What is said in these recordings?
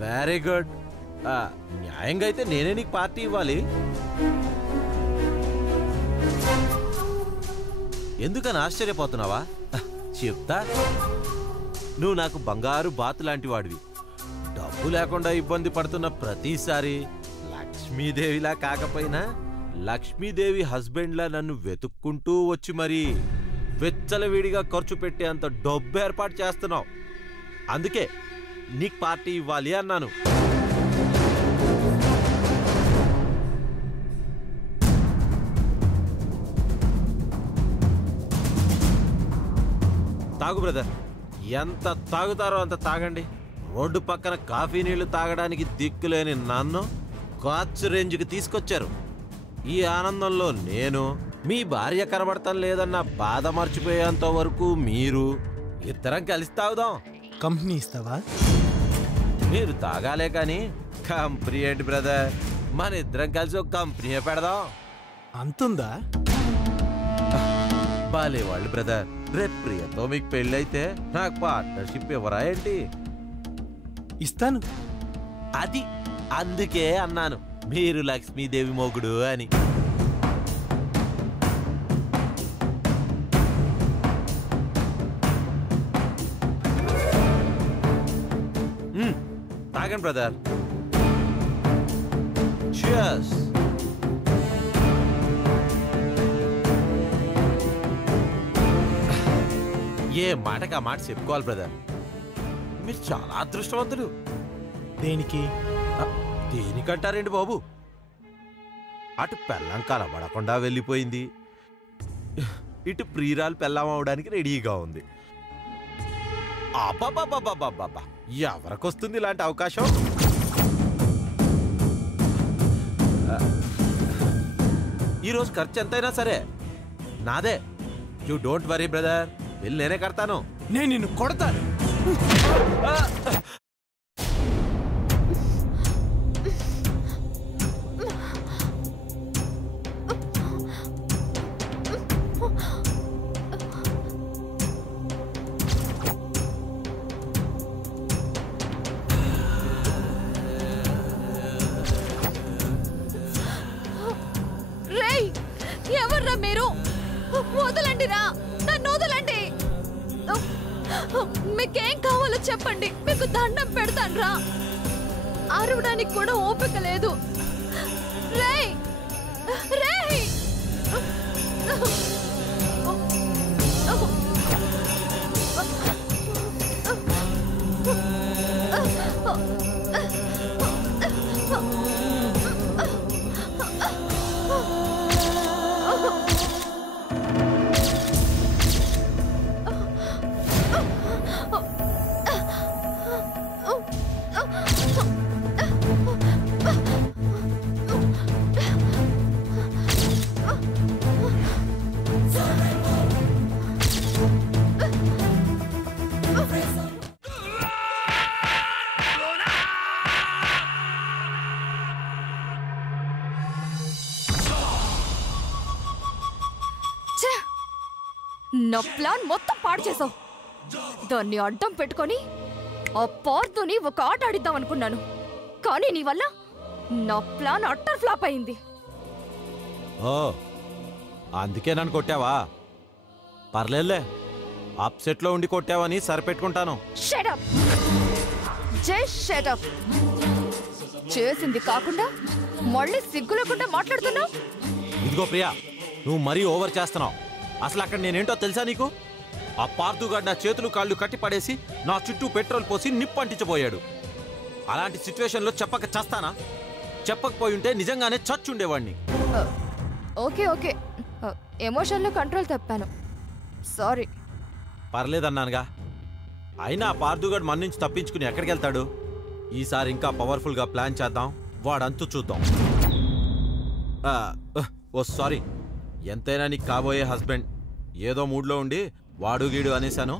Very good. న్యాయంగా అయితే నేనే నీకు పార్టీ ఇవ్వాలి. ఎందుకని ఆశ్చర్యపోతున్నావా? చెప్తా. నువ్వు నాకు బంగారు బాతు లాంటి వాడివి. డబ్బు లేకుండా ఇబ్బంది పడుతున్న ప్రతిసారి లక్ష్మీదేవిలా కాకపోయినా లక్ష్మీదేవి హస్బెండ్లా నన్ను వెతుక్కుంటూ వచ్చి మరీ వెచ్చలవిడిగా ఖర్చు పెట్టేంత డబ్బు ఏర్పాటు చేస్తున్నావు. అందుకే నీకు పార్టీ ఇవ్వాలి అన్నాను. తాగు బ్రదర్, ఎంత తాగుతారో అంత తాగండి. రోడ్డు పక్కన కాఫీ నీళ్లు తాగడానికి దిక్కులేని నన్ను కాచ్ రేంజ్కి తీసుకొచ్చారు. ఈ ఆనందంలో నేను మీ భార్య కనబడటం లేదన్న బాధ మర్చిపోయేంత వరకు మీరు ఇద్దరం కలిసి తాగుదాం. కంపెనీ ఇస్తావా? మీరు తాగాలే కానీ కంపెనీ ఏంటి బ్రదర్? మన ఇద్దరం కలిసి ఒక కంపెనీ పెడదాం. అంతుందా? బాలే వాళ్ళు బ్రదర్. రేపు ప్రియతో మీకు పెళ్ళైతే నాకు పార్ట్నర్షిప్ ఎవరా ఏంటి? ఇస్తాను. అది అందుకే అన్నాను మీరు లక్ష్మీదేవి మొగుడు అని. తాగండి బ్రదర్. Cheers. ఏ మాటకి ఆ మాట చెప్పుకోవాలి బ్రదర్. మీరు చాలా అదృష్టవంతులు. దేనికి? దేనికంటారేంటి బాబు? అటు పెళ్ళం కలబడకుండా వెళ్ళిపోయింది, ఇటు ప్రియురాలు పెళ్ళం అవడానికి రెడీగా ఉంది. అబ్బాబాబాబాబాబా, ఎవరికొస్తుంది ఇలాంటి అవకాశం? ఈరోజు ఖర్చు ఎంతైనా సరే నాదే. You don't worry brother, bill నేనే కడతాను. నేను నిన్ను కొడతాను. ఎవర్రా మీరు? వదలండి రా, నన్ను వదలండి. మీకేం కావాలో చెప్పండి, మీకు దండం పెడతాను రా. అరవడానికి కూడా ఓపిక లేదు. రేయ్ రేయ్, నా ప్లాన్ మొత్తం పాడు చేసావు. దాన్ని అడ్డం పెట్టుకొని ఆ పార్తుని ఒక ఆట ఆడిద్దాం అనుకున్నాను, కానీ నీ వల్ల నా ప్లాన్ అట్టర్ ఫ్లాప్ అయింది. ఓ, అందుకే నన్ను కొట్టావా? పర్లేదులే, అప్సెట్ లో ఉండి కొట్టావని సరిపెట్టుకుంటాను. Shut up, just shut up. చేసింది కాకుండా మళ్ళీ సిగ్గు లేకుండా మాట్లాడుతున్నావు. ఇదిగో ప్రియా, నువ్వు మరీ ఓవర్ చేస్తున్నావు. అసలు అక్కడ నేనేంటో తెలుసా నీకు? ఆ పార్థుగాడు నా చేతులు కాళ్ళు కట్టి పడేసి నా చుట్టూ పెట్రోల్ పోసి నిప్పు అంటించబోయాడు. అలాంటి సిచ్యువేషన్లో చెప్పక చస్తానా? చెప్పకపోయి ఉంటే నిజంగానే చచ్చుండేవాడిని. ఓకే ఓకే, ఎమోషన్లో కంట్రోల్ తప్పాను, సారీ. పర్లేదన్నానుగా. అయినా ఆ పార్థుగాడు మన నుంచి తప్పించుకుని ఎక్కడికి వెళ్తాడు? ఈసారి ఇంకా పవర్ఫుల్గా ప్లాన్ చేద్దాం, వాడంతు చూద్దాం. ఓ సారీ, ఎంతైనా నీకు కాబోయే హస్బెండ్. ఏదో మూడ్లో ఉండి వాడు గీడు అనేశాను.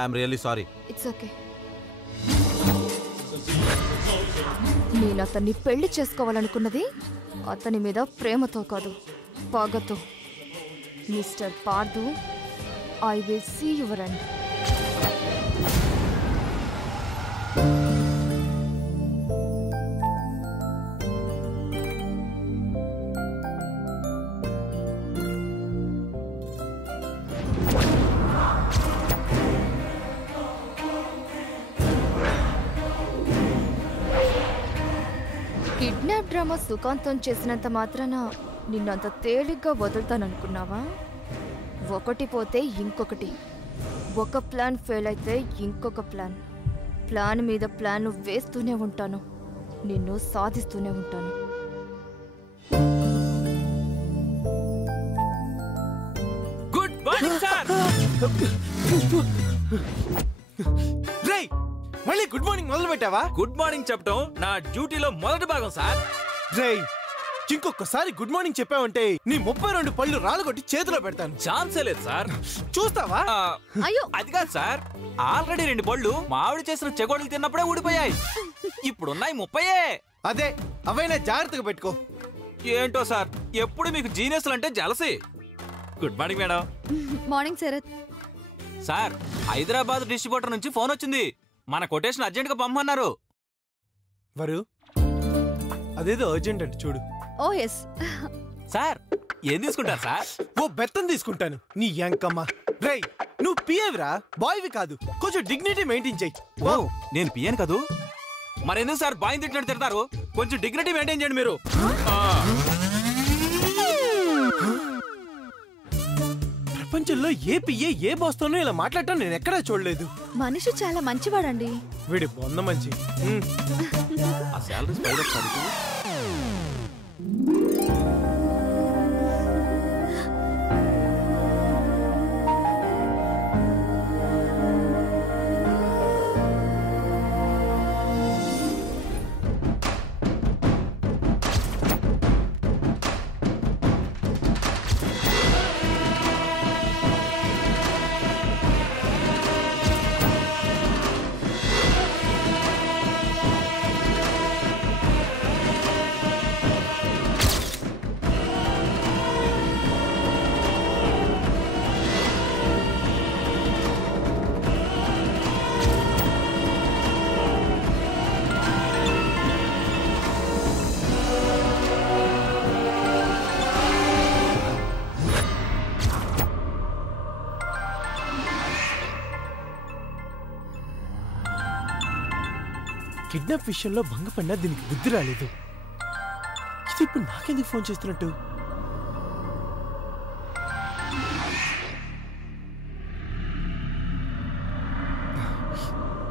I'm really sorry. It's okay. నేను అతన్ని పెళ్లి చేసుకోవాలనుకున్నది అతని మీద ప్రేమతో కాదు, పగతో. Mister Parthu, I will see your end. Kidnap drama సుఖాంతం చేసినంత మాత్రాన నిన్నంత తేలిగ్గా వదులుతాననుకున్నావా? ఒకటి పోతే ఇంకొకటి, ఒక ప్లాన్ ఫెయిల్ అయితే ఇంకొక ప్లాన్, ప్లాన్ మీద ప్లాన్ వేస్తూనే ఉంటాను, నిన్ను సాధిస్తూనే ఉంటాను. Good morning sir. రేయ్, మళ్ళీ గుడ్ మార్నింగ్ మొదలు పెట్టావా? గుడ్ మార్నింగ్ చెప్పడం నా డ్యూటీలో మొదటి భాగం సార్. రేయ్, ఇంకొకసారి గుడ్ మార్నింగ్ చెప్పావంటే నీ 32 పళ్ళు రాళ్ళగొట్టి చేతిలో పెడతాను. ఛాన్సే లేదు సార్. చూస్తావా? అయ్యో, అది కాదు సార్, ఆల్రెడీ 2 పళ్ళు మావిడి చేసిన చెగోడలు తిన్నప్పుడే ఊడిపోయాయి. ఇప్పుడున్నాయి 30. అదే, అవైనా జాగ్రత్తగా పెట్టుకో. ఏంటో సార్, ఎప్పుడు మీకు జీనియస్లు అంటే jealousy. Good morning madam. Morning Sharath. Sir, Hyderabad distributor నుంచి ఫోన్ వచ్చింది. మన కొటేషన్ అర్జెంట్ గా పంపమన్నారు. వరు, అదేదో అర్జెంట్ అంటే చూడు. ఓ ఎస్. సార్, ఏం తీసుకుంటారు సార్? ఓ బెత్తం తీసుకుంటాను. నీ యాంకమ్మ. రేయ్, నువ్వు పిఏవిరా, బాయ్వి కాదు. కొంచెం డిగ్నిటీ మెయింటైన్ చెయ్యి. ఓ, నేను పియను కదూ. మరెందుకు సార్ బాయ్ తిట్టినట్టు తిడతారు? కొంచెం డిగ్నిటీ మెయింటైన్ చేయండి మీరు. ప్రపంచంలో ఏ పిఏ ఏ బాస్తోనో ఇలా మాట్లాడటం నేను ఎక్కడా చూడలేదు. మనిషి చాలా మంచివాడండి. వీడి బొంద మంచి. ఆ శాలరీ స్పైడ్ ఒకసారి చూడు. కిడ్నాప్ విషయంలో భంగపడినా దీనికి బుద్ధి రాలేదు. ఇది ఇప్పుడు నాకెందుకు ఫోన్ చేస్తున్నట్టు?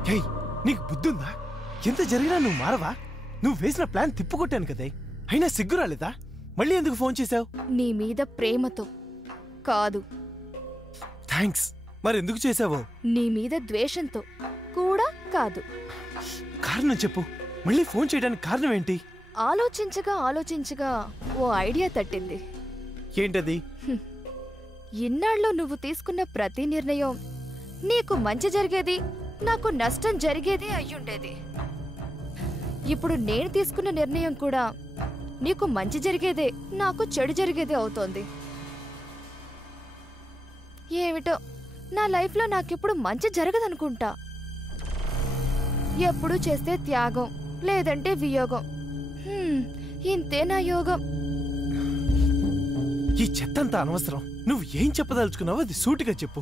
హేయ్, నీకు బుద్ధి ఉందా? ఎంత జరిగినా నువ్వు మారవా? నువ్వు వేసిన ప్లాన్ తిప్పుకొట్టాను కదే, అయినా సిగ్గు రాలేదా? మళ్ళీ ఎందుకు ఫోన్ చేశావు? నీ మీద ప్రేమతో కాదు. థ్యాంక్స్. మరి ఎందుకు చేశావో? నీ మీద ద్వేషంతో కూడా కాదు. కారణం చెప్పు. మళ్ళీ ఫోన్ చేయడానికి కారణం ఏంటి? ఆలోచించగా ఆలోచించగా ఓ ఐడియా తట్టింది. ఏంటది? ఇన్నాళ్ళు నువ్వు తీసుకున్న ప్రతి నిర్ణయం నీకు మంచి జరిగేది, నాకు నష్టం జరిగేది అయ్యుండేది. ఇప్పుడు నేను తీసుకున్న నిర్ణయం కూడా నీకు మంచి జరిగేదే, నాకు చెడు జరిగేదే అవుతోంది. ఏమిటో నా లైఫ్లో నాకెప్పుడు మంచి జరగదనుకుంటా. ఎప్పుడు చేస్తే త్యాగం, లేదంటే వియోగం. ఇంతే నా యోగం. ఈ చెత్తంతా అనవసరం. నువ్వు ఏం చెప్పదలుచుకున్నావో అది సూటిగా చెప్పు.